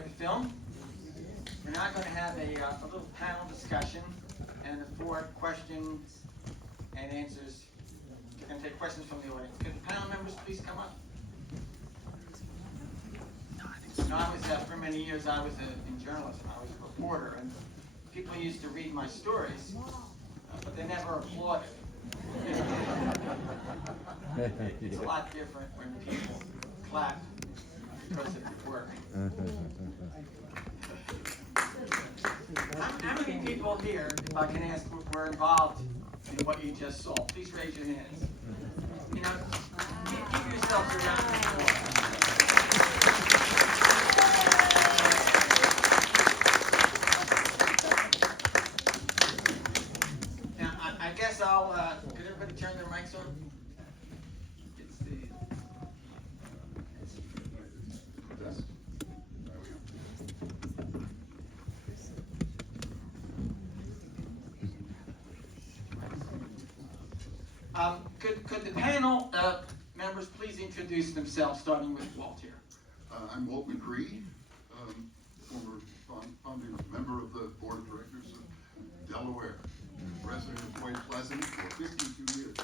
enjoyed the film. We're now going to have a little panel discussion and the 4 questions and answers. We're going to take questions from the audience. Could the panel members please come up? For many years I was in journalism. I was a reporter, and people used to read my stories, but they never applauded. It's a lot different when people clap because of your work. How many people here, if I can ask, were involved in what you just saw? Please raise your hands. You know, give yourselves a round of applause. Now, I guess could everybody turn their mics on? Could the panel members please introduce themselves, starting with Walt here? I'm Walt McCree, former founding member of the board of directors of Delaware, resident of Point Pleasant for 52 years.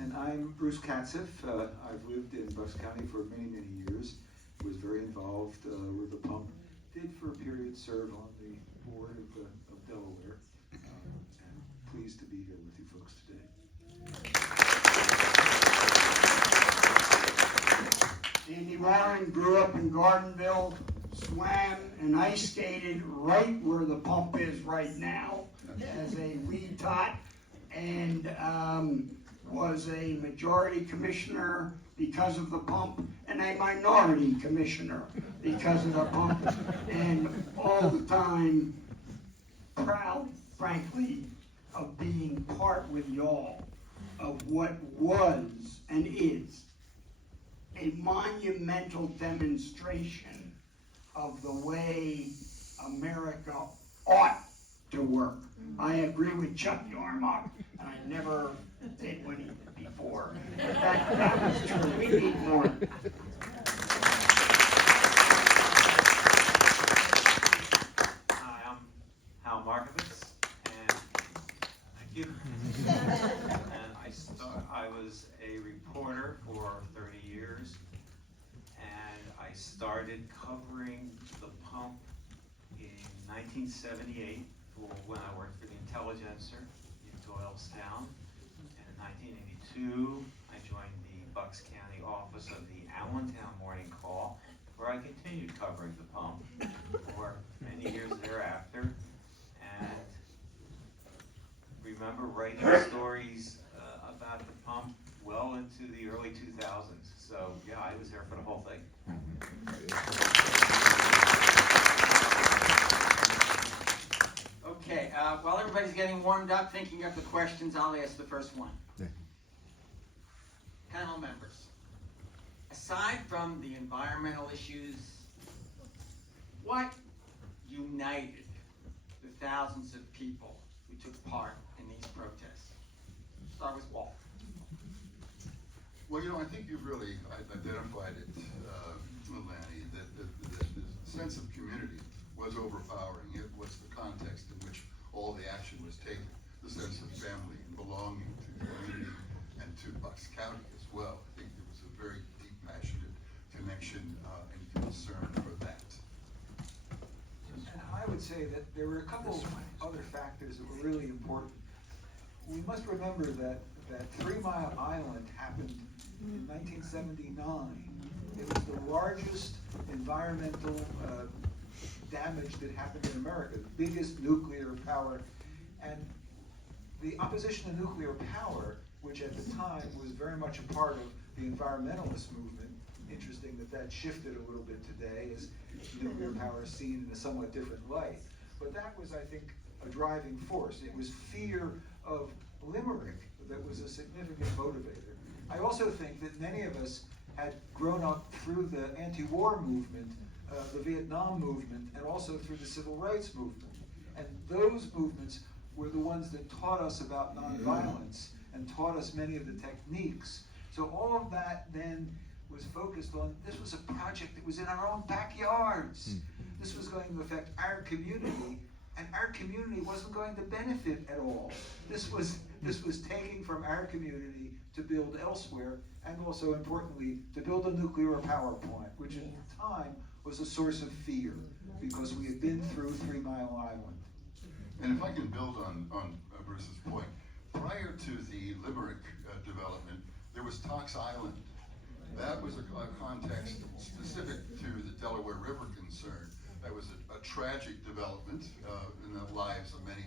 And I'm Bruce Katzeff. I've lived in Bucks County for many, many years. Was very involved with the pump. Did for a period serve on the board of Delaware. And pleased to be here with you folks today. Andy Warren grew up in Gardenville, swam and ice skated right where the pump is right now as a wee tot, and was a majority commissioner because of the pump and a minority commissioner because of the pump, and all the time proud, frankly, of being part with y'all of what was and is a monumental demonstration of the way America ought to work. I agree with Chuck Yarmock, and I never did when he did before. But that was true. We need more. Hi, I'm Hal Markovitz, and thank you. And I was a reporter for 30 years, and I started covering the pump in 1978 when I worked for the Intelligencer in Doylestown. And in 1982, I joined the Bucks County office of the Allentown Morning Call, where I continued covering the pump for many years thereafter, and remember writing stories about the pump well into the early 2000s. So yeah, I was there for the whole thing. Okay, while everybody's getting warmed up, thinking of the questions, I'll ask the first one. Panel members, aside from the environmental issues, what united the thousands of people who took part in these protests? Start with Walt. Well, you know, I think you've really identified it, Lanny, that the sense of community was overpowering. It was the context in which all the action was taken, the sense of family and belonging to the community and to Bucks County as well. I think there was a very deep, passionate connection and concern for that. And I would say that there were a couple other factors that were really important. We must remember that 3 Mile Island happened in 1979. It was the largest environmental damage that happened in America, the biggest nuclear power. And the opposition to nuclear power, which at the time was very much a part of the environmentalist movement, interesting that shifted a little bit today as nuclear power is seen in a somewhat different light. But that was, I think, a driving force. It was fear of Limerick that was a significant motivator. I also think that many of us had grown up through the anti-war movement, the Vietnam movement, and also through the civil rights movement. And those movements were the ones that taught us about nonviolence and taught us many of the techniques. So all of that then was focused on, this was a project that was in our own backyards. This was going to affect our community, and our community wasn't going to benefit at all. This was taking from our community to build elsewhere, and also importantly, to build a nuclear power plant, which at the time was a source of fear, because we had been through 3 Mile Island. And if I can build on Bruce's point, prior to the Limerick development, there was Tox Island. That was a context specific to the Delaware River concern. That was a tragic development in the lives of many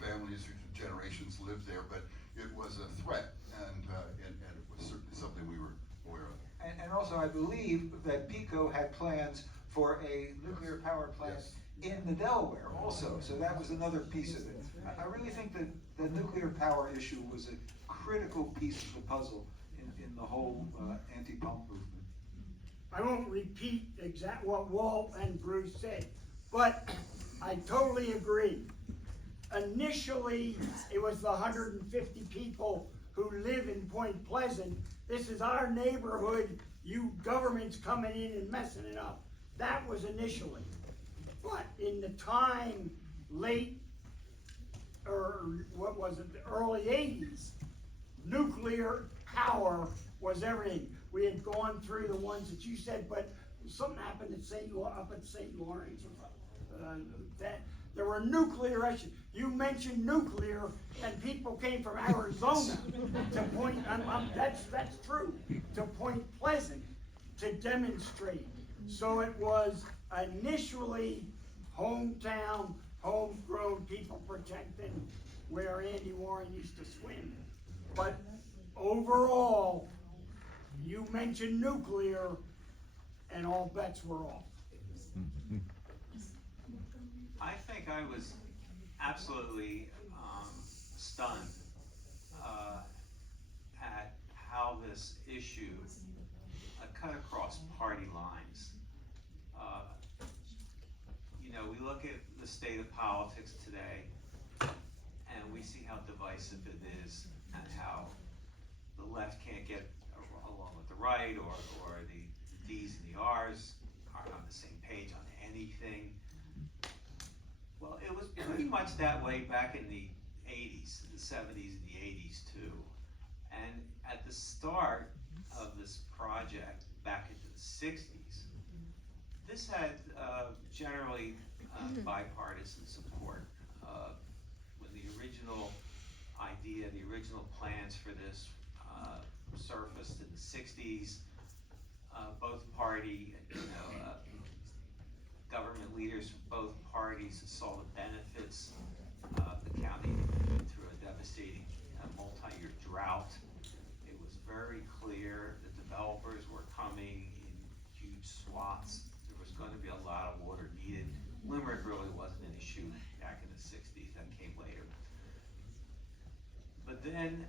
families whose generations lived there, but it was a threat, and it was certainly something we were aware of. And also, I believe that PICO had plans for a nuclear power plant in the Delaware also, so that was another piece of it. I really think that the nuclear power issue was a critical piece of the puzzle in the whole anti-pump movement. I won't repeat what Walt and Bruce said, but I totally agree. Initially, it was the 150 people who live in Point Pleasant. This is our neighborhood, you government's coming in and messing it up. That was initially. But in the time, the early 80s, nuclear power was everything. We had gone through the ones that you said, but something happened at up at St. Lawrence. That there were nuclear issues. You mentioned nuclear, and people came from Arizona to Point. That's true. To Point Pleasant to demonstrate. So it was initially hometown, homegrown people protecting where Andy Warren used to swim. But overall, you mentioned nuclear, and all bets were off. I think I was absolutely stunned at how this issue cut across party lines. We look at the state of politics today, and we see how divisive it is, and how the left can't get along with the right, or the D's and the R's aren't on the same page on anything. Well, it was pretty much that way back in the 80s, the 70s and the 80s too. And at the start of this project, back into the 60s, this had generally bipartisan support. When the original idea, the original plans for this surfaced in the 60s, both party, government leaders from both parties saw the benefits. The county went through a devastating multi-year drought. It was very clear that developers were coming in huge swaths. There was going to be a lot of water needed. Limerick really wasn't an issue back in the 60s, that came later. But then,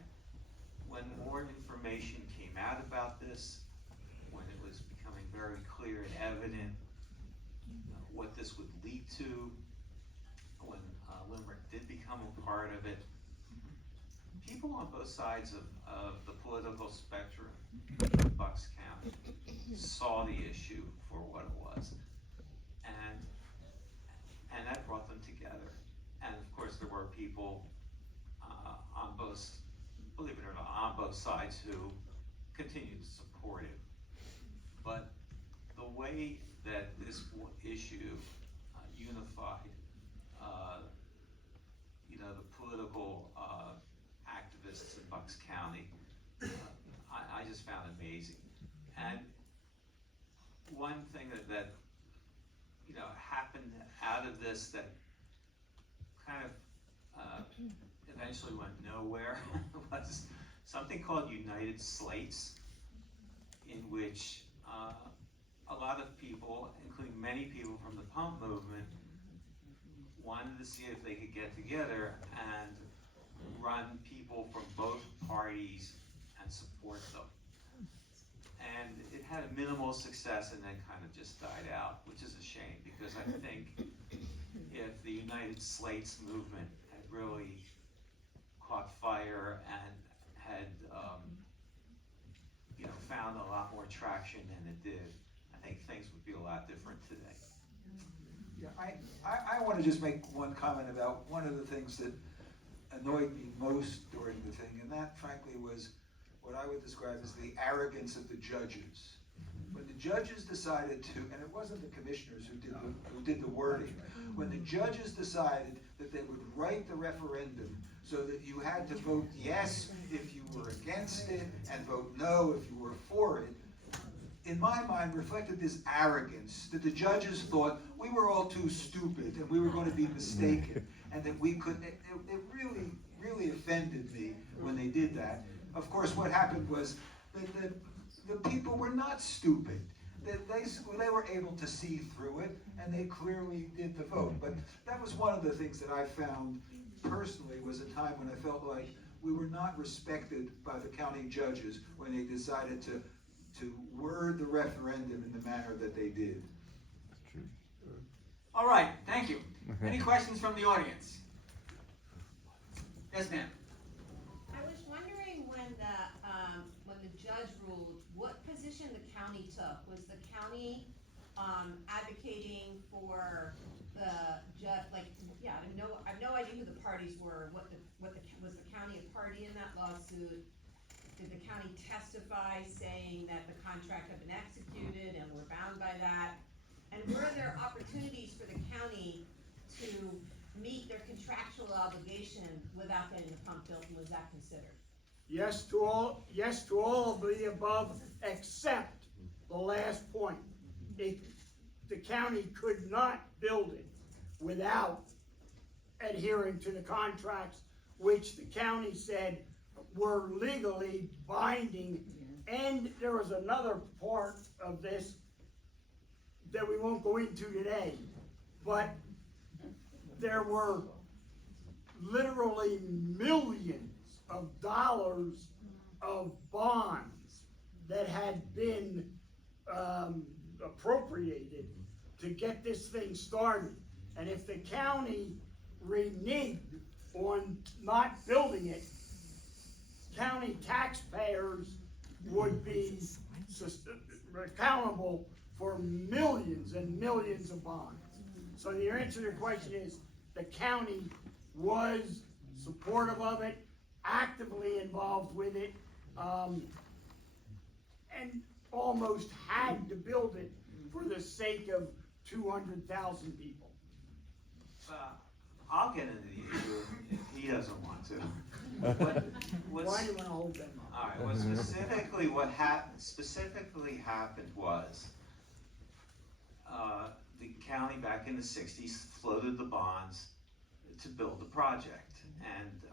when more information came out about this, when it was becoming very clear and evident what this would lead to, when Limerick did become a part of it, people on both sides of the political spectrum in Bucks County saw the issue for what it was, and that brought them together. And of course, there were people on both, believe it or not, on both sides who continued to support it. But the way that this issue unified, the political activists in Bucks County, I just found amazing. And one thing that happened out of this that kind of eventually went nowhere was something called United Slates, in which a lot of people, including many people from the pump movement, wanted to see if they could get together and run people from both parties and support them. And it had a minimal success and then kind of just died out, which is a shame, because I think if the United Slates movement had really caught fire and had traction than it did, I think things would be a lot different today. Yeah, I want to just make one comment about one of the things that annoyed me most during the thing, and that frankly was what I would describe as the arrogance of the judges. When the judges decided to, and it wasn't the commissioners who did the wording, when the judges decided that they would write the referendum so that you had to vote yes if you were against it and vote no if you were for it, in my mind reflected this arrogance that the judges thought we were all too stupid and we were going to be mistaken and that we couldn't. It really, really offended me when they did that. Of course, what happened was that the people were not stupid. They were able to see through it, and they clearly did the vote. But that was one of the things that I found personally was a time when I felt like we were not respected by the county judges when they decided to word the referendum in the manner that they did. All right, thank you. Any questions from the audience? Yes, ma'am. I was wondering when the judge ruled, what position the county took? Was the county, advocating for the judge, like, yeah, I have no idea who the parties were, was the county a party in that lawsuit? Did the county testify saying that the contract had been executed and we're bound by that? And were there opportunities for the county to meet their contractual obligation without getting the pump built, and was that considered? Yes to all of the above, except the last point. The county could not build it without adhering to the contracts, which the county said were legally binding. And there was another part of this that we won't go into today, but there were literally millions of dollars of bonds that had been appropriated to get this thing started. And if the county reneged on not building it, county taxpayers would be accountable for millions and millions of bonds. So the answer to your question is, the county was supportive of it, actively involved with it, and almost had to build it for the sake of 200,000 people. I'll get into the issue if he doesn't want to. Why do you want to hold them up? All right, specifically happened was, the county back in the 60s floated the bonds to build the project. And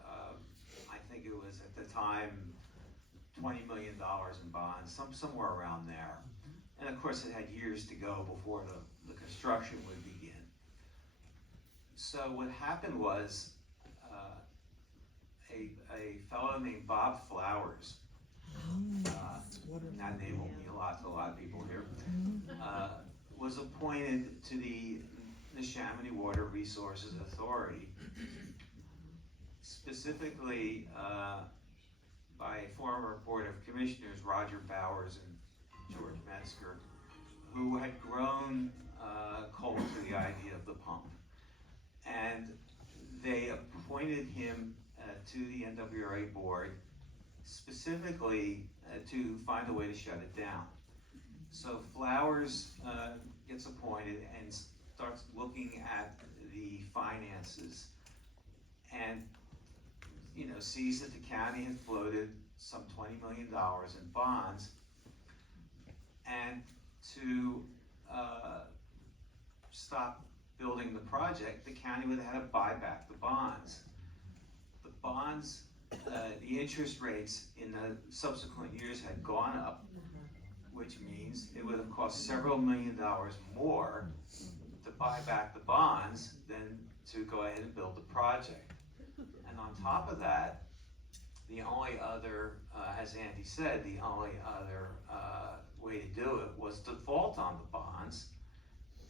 I think it was at the time $20 million in bonds, somewhere around there. And of course it had years to go before the construction would begin. So what happened was, a fellow named Bob Flowers, that name will mean a lot to a lot of people here, was appointed to the Neshaminy Water Resources Authority, specifically by former Board of Commissioners Roger Bowers and George Metzger, who had grown cold to the idea of the pump. And they appointed him to the NWRA board specifically to find a way to shut it down. So Flowers gets appointed and starts looking at the finances and, sees that the county had floated some $20 million in bonds, and to stop building the project, the county would have had to buy back the bonds. The bonds, the interest rates in the subsequent years had gone up, which means it would have cost several $1 million more to buy back the bonds than to go ahead and build the project. And on top of that, the only other, as Andy said, the only other way to do it was default on the bonds.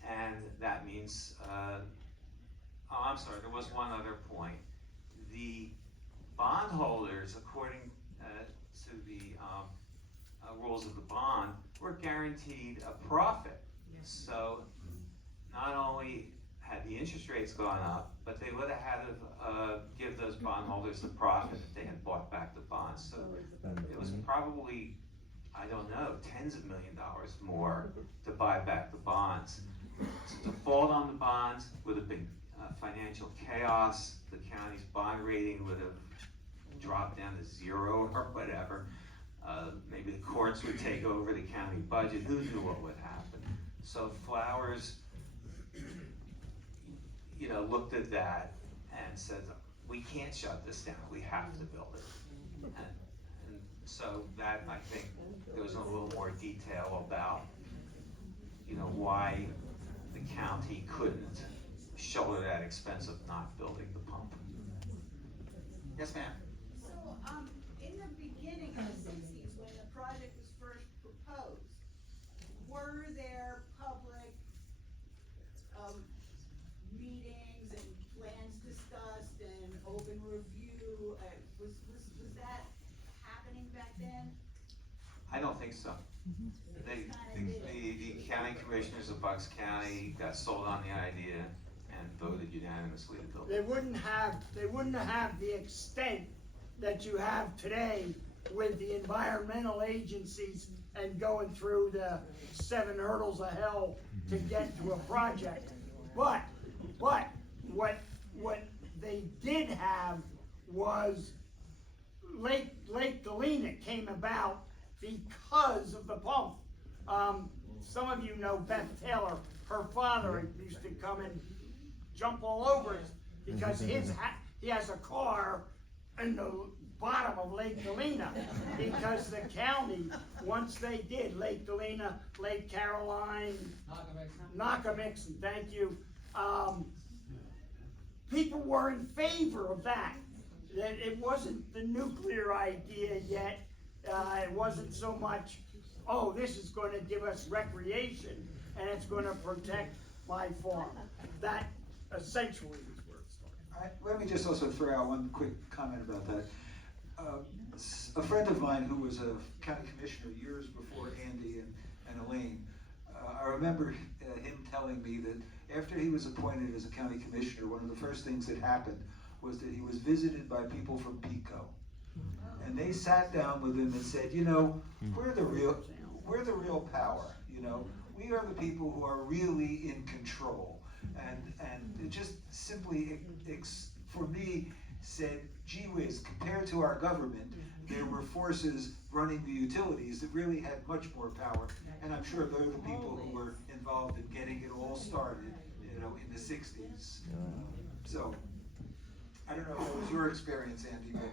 And that means, I'm sorry, there was one other point. The bondholders, according to the rules of the bond, were guaranteed a profit. So not only had the interest rates gone up, but they would have had to give those bondholders the profit if they had bought back the bonds. So it was probably, I don't know, tens of $1 million more to buy back the bonds. To default on the bonds would have been financial chaos. The county's bond rating would have dropped down to 0 or whatever. Maybe the courts would take over the county budget. Who knew what would happen? So Flowers, looked at that and said, we can't shut this down. We have to build it. And so that, I think, goes in a little more detail about, why the county couldn't shoulder that expense of not building the pump. Yes, ma'am. So, in the beginning of the sixties, when the project was first proposed, were there public, meetings and plans discussed and open review? Was that happening back then? I don't think so. The county commissioners of Bucks County got sold on the idea and voted unanimously to build They it. wouldn't have the extent that you have today with the environmental agencies and going through the 7 hurdles of hell to get to a project. But what they did have was Lake Delina came about because of the pump. Some of you know Beth Taylor. Her father used to come and jump all over us because he has a car in the bottom of Lake Delina because the county, once they did Lake Delina, Lake Caroline, Nakamixon, thank you. People were in favor of that. That it wasn't the nuclear idea yet. It wasn't so much, oh, this is going to give us recreation and it's going to protect my farm. That essentially is where it started. Let me just also throw out one quick comment about that. A friend of mine who was a county commissioner years before Andy and Elaine, I remember him telling me that after he was appointed as a county commissioner, one of the first things that happened was that he was visited by people from PICO. And they sat down with him and said, we're the real power, we are the people who are really in control. And it just simply, for me, said, gee whiz, compared to our government, there were forces running the utilities that really had much more power. And I'm sure they're the people who were involved in getting it all started, in the 60s. So, I don't know if it was your experience, Andy, but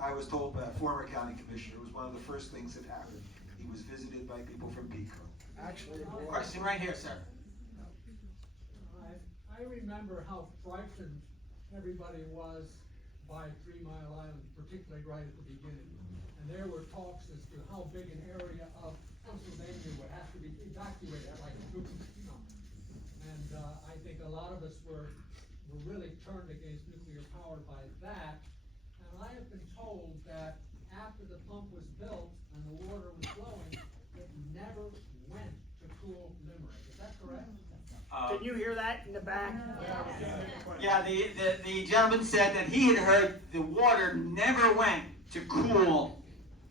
I was told by a former county commissioner, it was one of the first things that happened. He was visited by people from PICO. Actually, Question right here, sir. I remember how frightened everybody was by 3 Mile Island, particularly right at the beginning. And there were talks as to how big an area of Pennsylvania would have to be evacuated, like, And I think a lot of us were really turned against nuclear power by that. And I have been told that after the pump was built and the water was flowing, it never went to cool Limerick. Is that correct? can you hear that in the back? Yeah, the gentleman said that he had heard the water never went to cool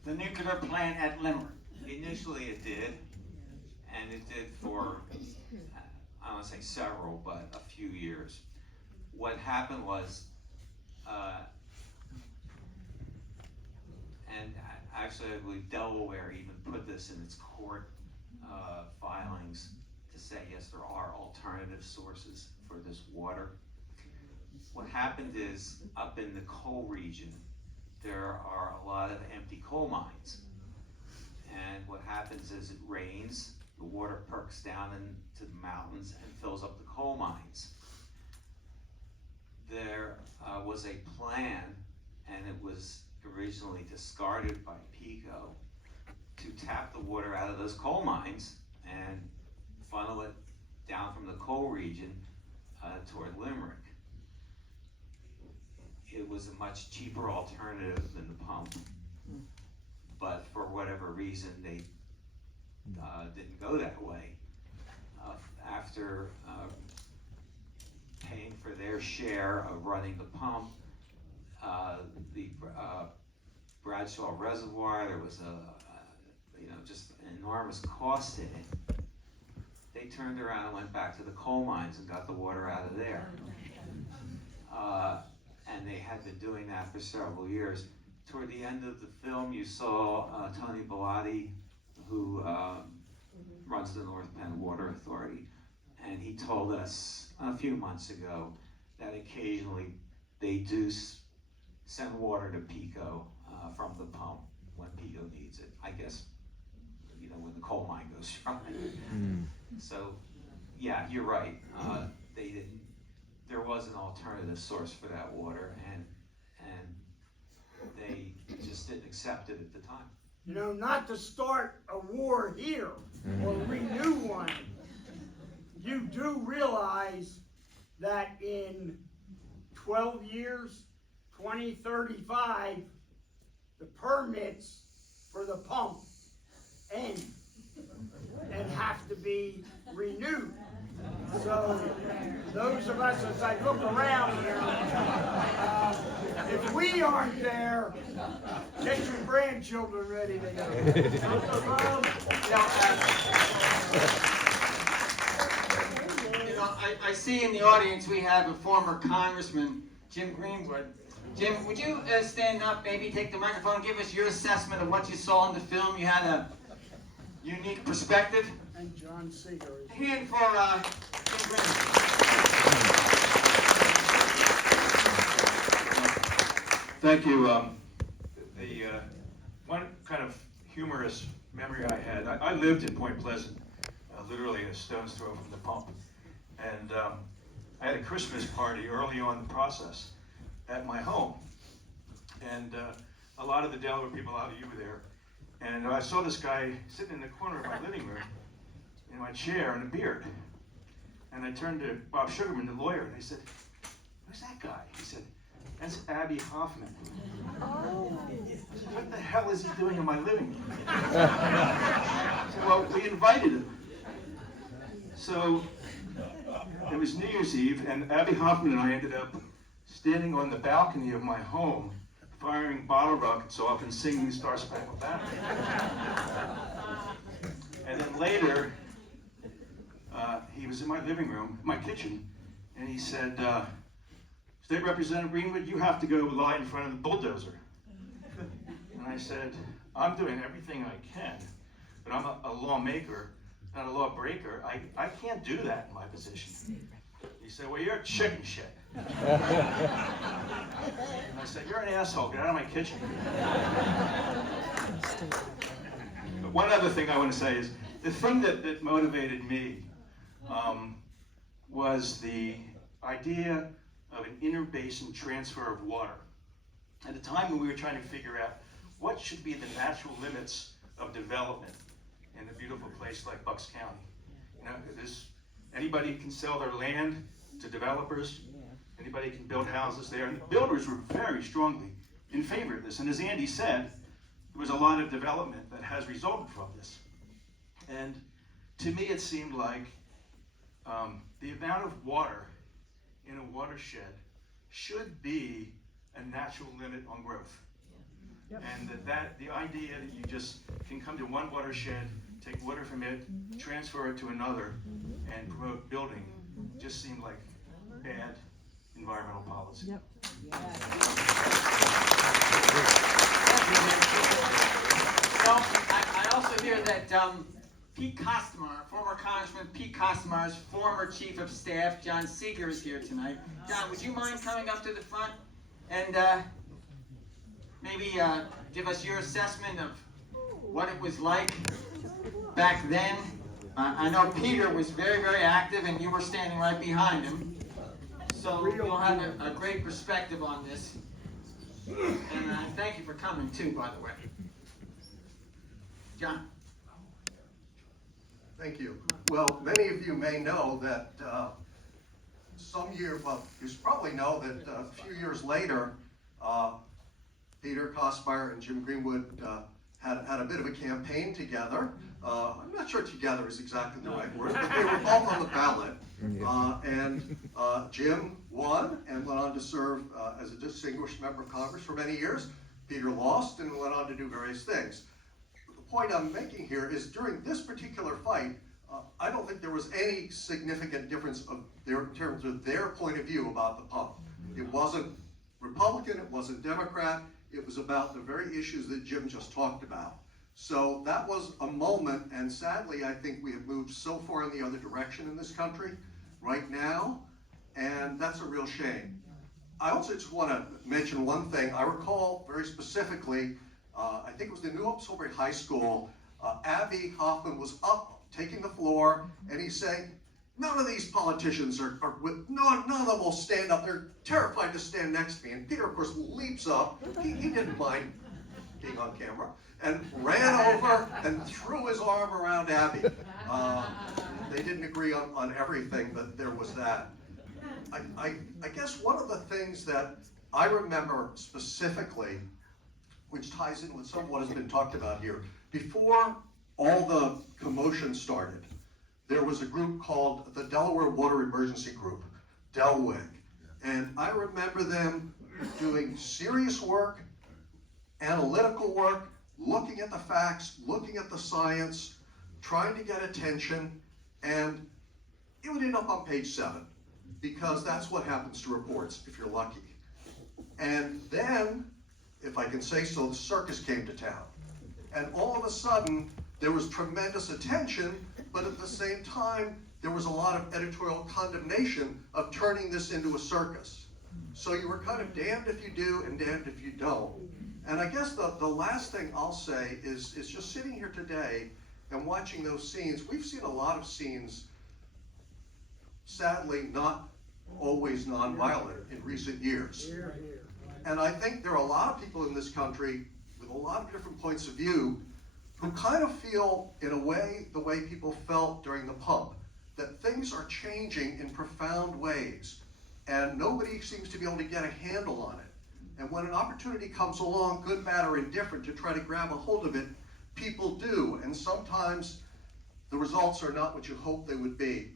the nuclear plant at Limerick. Initially it did, and it did for, I don't want to say several, but a few years. What happened was, and actually I believe Delaware even put this in its court filings to say, yes, there are alternative sources for this water. What happened is, up in the coal region, there are a lot of empty coal mines. And what happens is it rains, the water perks down into the mountains and fills up the coal mines. There was a plan, and it was originally discarded by PICO, to tap the water out of those coal mines and funnel it down from the coal region toward Limerick. It was a much cheaper alternative than the pump, but for whatever reason, they didn't go that way. After paying for their share of running the pump, the Bradshaw Reservoir, there was just an enormous cost in it. They turned around and went back to the coal mines and got the water out of there. And they had been doing that for several years. Toward the end of the film, you saw Tony Bellotti, who runs the North Penn Water Authority, and he told us a few months ago that occasionally they do send water to Pico from the pump when Pico needs it. I guess, when the coal mine goes dry. So, yeah, you're right. There was an alternative source for that water, and they just didn't accept it at the time. Not to start a war here or renew one, you do realize that in 12 years, 2035, the permits for the pump end and have to be renewed. So those of us, as I look around here, if we aren't there, get your grandchildren ready to go. I see in the audience we have a former Congressman, Jim Greenwood. Jim, would you stand up, maybe take the microphone, and give us your assessment of what you saw in the film? You had a unique perspective. And John Seeger. Hand for Jim Greenwood. Thank you. The one kind of humorous memory I had, I lived in Point Pleasant, literally a stone's throw from the pump. And I had a Christmas party early on in the process at my home. And a lot of the Delaware people, a lot of you were there. And I saw this guy sitting in the corner of my living room in my chair and a beard. And I turned to Bob Sugarman, the lawyer, and I said, "Who's that guy?" He said, "That's Abby Hoffman." Oh. I said, "What the hell is he doing in my living room?" I said, "Well, we invited him." So it was New Year's Eve, and Abby Hoffman and I ended up standing on the balcony of my home, firing bottle rockets off and singing Star Spangled Banner. And then later, he was in my living room, my kitchen, and he said, "State Representative Greenwood, you have to go lie in front of the bulldozer." And I said, "I'm doing everything I can, but I'm a lawmaker, not a lawbreaker. I can't do that in my position." He said, "Well, you're a chicken shit." And I said, "You're an asshole, get out of my kitchen." But one other thing I want to say is, the thing that motivated me was the idea of an interbasin transfer of water. At a time when we were trying to figure out what should be the natural limits of development in a beautiful place like Bucks County. Anybody can sell their land to developers. Anybody can build houses there. And the builders were very strongly in favor of this. And as Andy said, there was a lot of development that has resulted from this. And to me, it seemed like the amount of water in a watershed should be a natural limit on growth. Yep. And the idea that you just can come to one watershed, take water from it, transfer it to another, and promote building just seemed like bad environmental policy. Yep. Well, I also hear that Pete Costamar, former Congressman Pete Costamar's former Chief of Staff, John Seeger, is here tonight. John, would you mind coming up to the front and maybe give us your assessment of what it was like back then? I know Peter was very, very active, and you were standing right behind him. So you'll have a great perspective on this. And thank you for coming, too, by the way. John. Thank you. Well, many of you may know that you probably know that a few years later, Peter Cosmire and Jim Greenwood had a bit of a campaign together. I'm not sure together is exactly the right word, but they were both on the ballot. Jim won and went on to serve as a distinguished member of Congress for many years. Peter lost and went on to do various things. The point I'm making here is during this particular fight, I don't think there was any significant difference in terms of their point of view about the pump. It wasn't Republican, it wasn't Democrat, it was about the very issues that Jim just talked about. So that was a moment, and sadly, I think we have moved so far in the other direction in this country right now, and that's a real shame. I also just want to mention one thing. I recall very specifically, I think it was the New Hope Silbury High School, Abby Hoffman was up taking the floor, and he's saying, none of these politicians none of them will stand up. They're terrified to stand next to me. And Peter, of course, leaps up. He didn't mind being on camera, and ran over and threw his arm around Abby. They didn't agree on everything, but there was that. I guess one of the things that I remember specifically, which ties in with some of what has been talked about here, before all the commotion started, there was a group called the Delaware Water Emergency Group, DELWIG. And I remember them doing serious work, analytical work, looking at the facts, looking at the science, trying to get attention, and it would end up on page 7, because that's what happens to reports, if you're lucky. And then, if I can say so, the circus came to town. And all of a sudden, there was tremendous attention, but at the same time, there was a lot of editorial condemnation of turning this into a circus. So you were kind of damned if you do and damned if you don't. And I guess the last thing I'll say is just sitting here today and watching those scenes. We've seen a lot of scenes, sadly, not always nonviolent in recent years. And I think there are a lot of people in this country with a lot of different points of view who kind of feel, in a way, the way people felt during the pump, that things are changing in profound ways, and nobody seems to be able to get a handle on it. And when an opportunity comes along, good, bad, or indifferent, to try to grab a hold of it, people do, and sometimes the results are not what you hope they would be.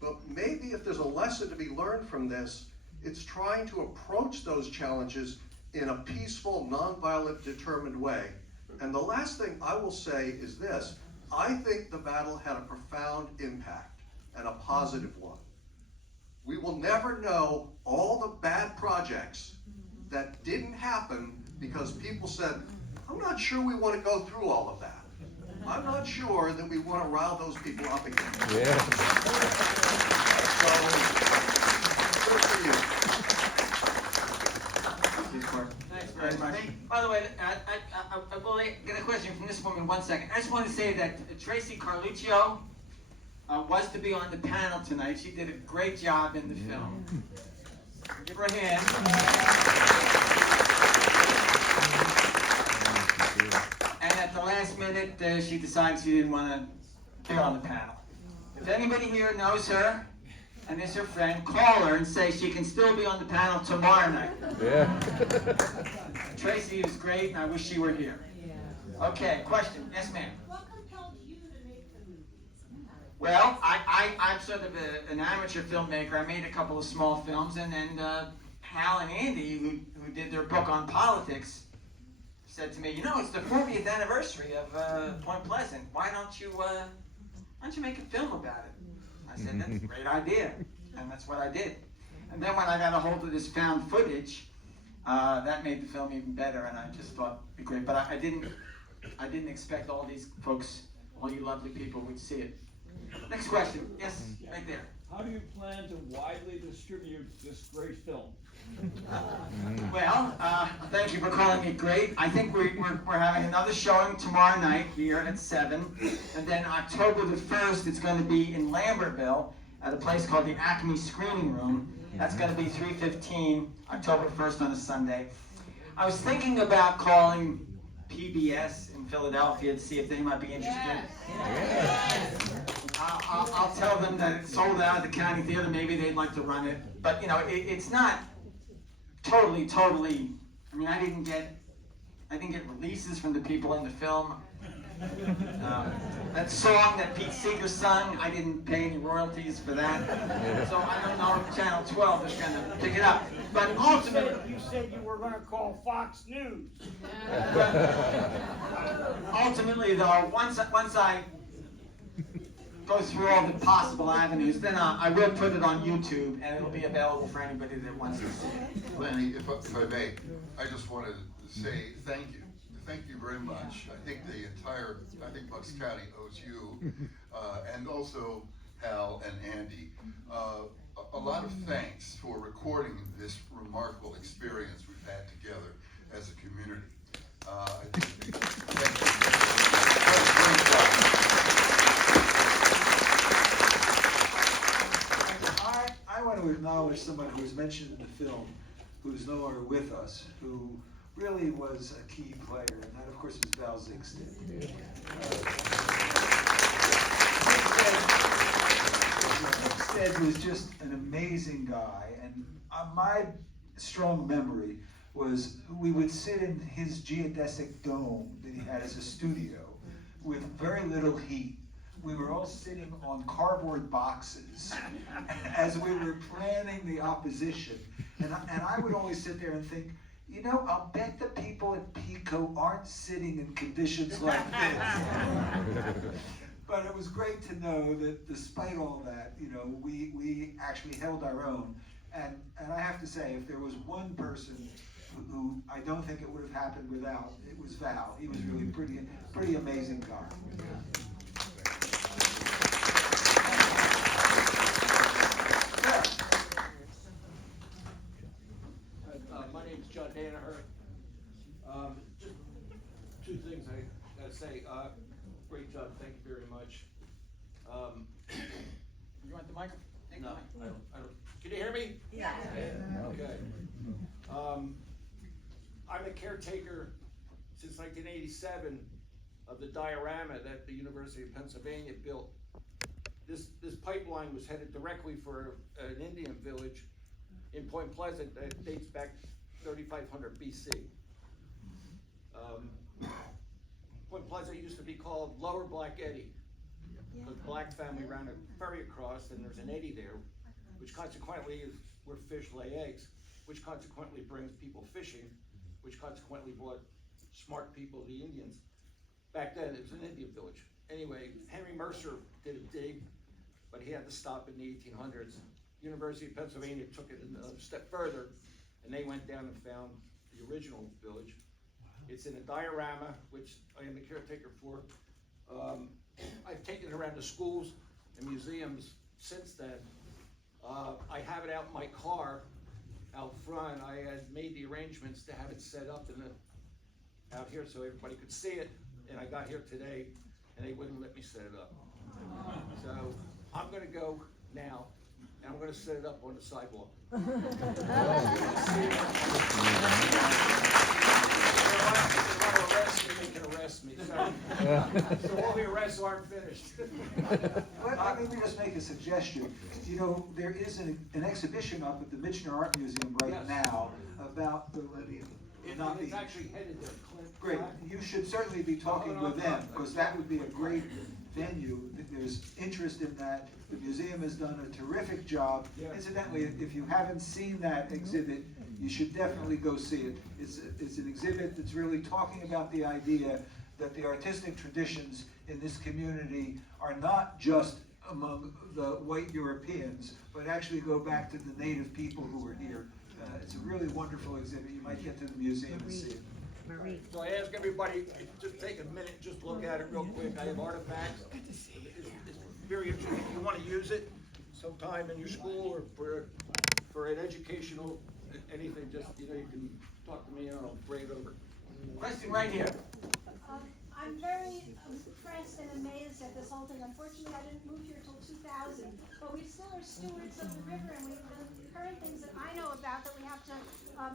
But maybe if there's a lesson to be learned from this, it's trying to approach those challenges in a peaceful, nonviolent, determined way. And the last thing I will say is this: I think the battle had a profound impact, and a positive one. We will never know all the bad projects that didn't happen because people said, I'm not sure we want to go through all of that. I'm not sure that we want to rile those people up again. Yeah. So, good for you. Thanks very much. By the way, I will get a question from this woman in 1 second. I just want to say that Tracy Carluccio was to be on the panel tonight. She did a great job in the film. Give her a hand. And at the last minute, she decided she didn't want to be on the panel. If anybody here knows her and is her friend, call her and say she can still be on the panel tomorrow night. Yeah. Tracy is great, and I wish she were here. Okay, question. Yes, ma'am. What compelled you to make the movie? Well, I'm sort of an amateur filmmaker. I made a couple of small films, and then Hal and Andy, who did their book on politics, said to me, you know, it's the 40th anniversary of Point Pleasant. Why don't you make a film about it? I said, that's a great idea, and that's what I did. And then when I got a hold of this found footage, that made the film even better, and I just thought it'd be great. But I didn't expect all these folks, all you lovely people, would see it. Next question. Yes, right there. How do you plan to widely distribute this great film? Well, thank you for calling me great. I think we're having another showing tomorrow night here at 7. And then October the 1st, it's going to be in Lambertville at a place called the Acme Screening Room. That's going to be 3:15, October 1st on a Sunday. I was thinking about calling PBS in Philadelphia to see if they might be interested. I'll tell them that it's sold out at the County Theater. Maybe they'd like to run it. But, you know, it's not totally, I mean, I didn't get I didn't get releases from the people in the film. That song that Pete Seeger sung, I didn't pay any royalties for that. So I don't know if Channel 12 is going to pick it up. But ultimately, You said you were gonna call Fox News. ultimately though, once I go through all the possible avenues, then I will put it on YouTube and it'll be available for anybody that wants to see it. Lanny, if I may, I just wanted to say thank you. Thank you very much. I think Bucks County owes you, and also Hal and Andy, a lot of thanks for recording this remarkable experience we've had together as a community. I think, thank you. I want to acknowledge someone who was mentioned in the film, who's no longer with us, who really was a key player, and that, of course, was Val Zigsted. Zigsted was just an amazing guy, and my strong memory was we would sit in his geodesic dome that he had as a studio with very little heat. We were all sitting on cardboard boxes as we were planning the opposition. And I would always sit there and think, you know, I'll bet the people at PICO aren't sitting in conditions like this. But it was great to know that despite all that, you know, we actually held our own. And I have to say, if there was one person who I don't think it would have happened without, it was Val. He was really pretty amazing guy. My name is John Danaher. Just two things I gotta say. Great job, thank you very much. You want the microphone? No, I don't. Can you hear me? Yeah. Okay. I'm a caretaker since 1987 of the diorama that the University of Pennsylvania built. This pipeline was headed directly for an Indian village in Point Pleasant that dates back 3500 BC. Point Pleasant used to be called Lower Black Eddy, because black family ran a ferry across, and there's an eddy there, which consequently is where fish lay eggs, which consequently brings people fishing, which consequently brought smart people, the Indians. Back then, it was an Indian village. Anyway, Henry Mercer did a dig, but he had to stop in the 1800s. University of Pennsylvania took it a step further, and they went down and found the original village. It's in a diorama, which I am the caretaker for. I've taken it around to schools and museums since then. I have it out in my car out front. I had made the arrangements to have it set up out here so everybody could see it, and I got here today and they wouldn't let me set it up. So I'm gonna go now and I'm gonna set it up on the sidewalk. They can arrest me, so all the arrests aren't finished. Let me just make a suggestion. You know, there is an exhibition up at the Michener Art Museum right Yes. now about the millennium. It's actually headed there, Clint. Great, you should certainly be talking with them, because that would be a great venue. There's interest in that. The museum has done a terrific job. Yeah. Incidentally, if you haven't seen that exhibit, you should definitely go see it. It's an exhibit that's really talking about the idea that the artistic traditions in this community are not just among the white Europeans, but actually go back to the native people who were here. It's a really wonderful exhibit. You might get to the museum and see it. So I ask everybody, just take a minute, just look at it real quick. I have artifacts. It's very interesting. If you want to use it sometime in your school or for an educational, anything, just, you know, you can talk to me and I'll bring it over. Question right here. I'm very impressed and amazed at this whole thing. Unfortunately, I didn't move here till 2000, but we still are stewards of the river, and the current things that I know about that we have to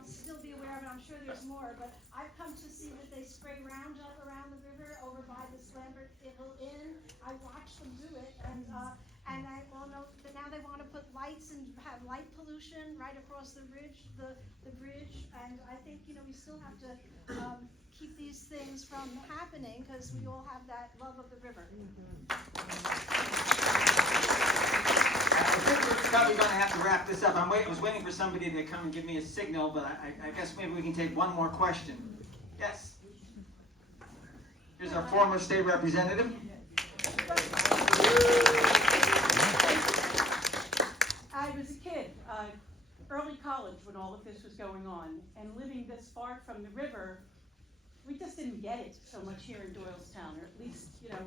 still be aware of, and I'm sure there's more, but I've come to see that they spray Roundup around the river over by this Lambert Hill Inn. I watched them do it, and I all know that now they want to put lights and have light pollution right across the bridge, the bridge, and I think, you know, we still have to keep these things from happening, because we all have that love of the river. I think we're probably gonna have to wrap this up. I was waiting for somebody to come and give me a signal, but I guess maybe we can take one more question. Yes? Here's our former state representative. I was a kid, early college when all of this was going on, and living this far from the river, we just didn't get it so much here in Doylestown, or at least, you know,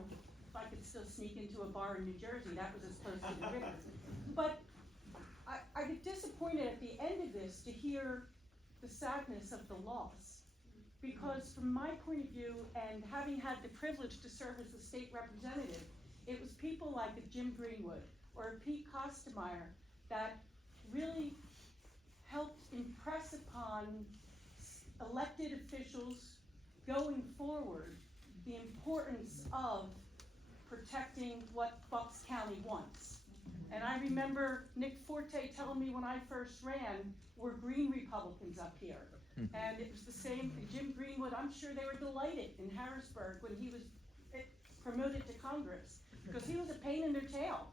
if I could still sneak into a bar in New Jersey, that was as close to the river. But I get disappointed at the end of this to hear the sadness of the loss. Because from my point of view, and having had the privilege to serve as the state representative, it was people like a Jim Greenwood or a Pete Kostemeyer that really helped impress upon elected officials going forward the importance of protecting what Bucks County wants. And I remember Nick Forte telling me when I first ran, we're green Republicans up here. And it was the same, Jim Greenwood, I'm sure they were delighted in Harrisburg when he was promoted to Congress, because he was a pain in their tail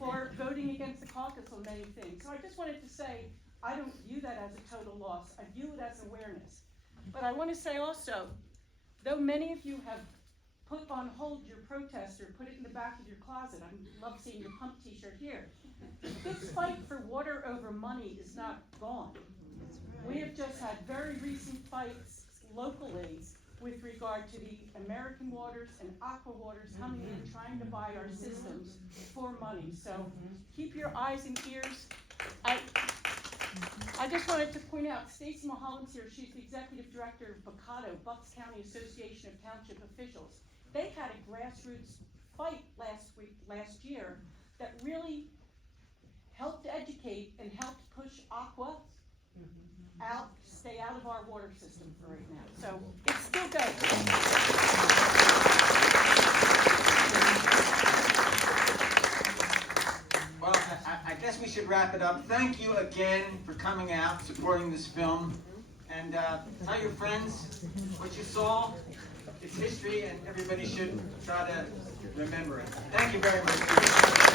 for voting against the caucus on many things. So I just wanted to say, I don't view that as a total loss, I view it as awareness. But I want to say also, though many of you have put on hold your protest or put it in the back of your closet, I love seeing your pump t-shirt here, this fight for water over money is not gone. We have just had very recent fights locally with regard to the American Waters and Aqua Waters coming in trying to buy our systems for money. So keep your eyes and ears. I just wanted to point out, Stacy Mulholland's here, she's the executive director of BCATO, Bucks County Association of Township Officials. They had a grassroots fight last year that really helped educate and helped push Aqua out, stay out of our water system for right now. So it's still going. Well, I guess we should wrap it up. Thank you again for coming out, supporting this film. And tell your friends what you saw. It's history, and everybody should try to remember it. Thank you very much.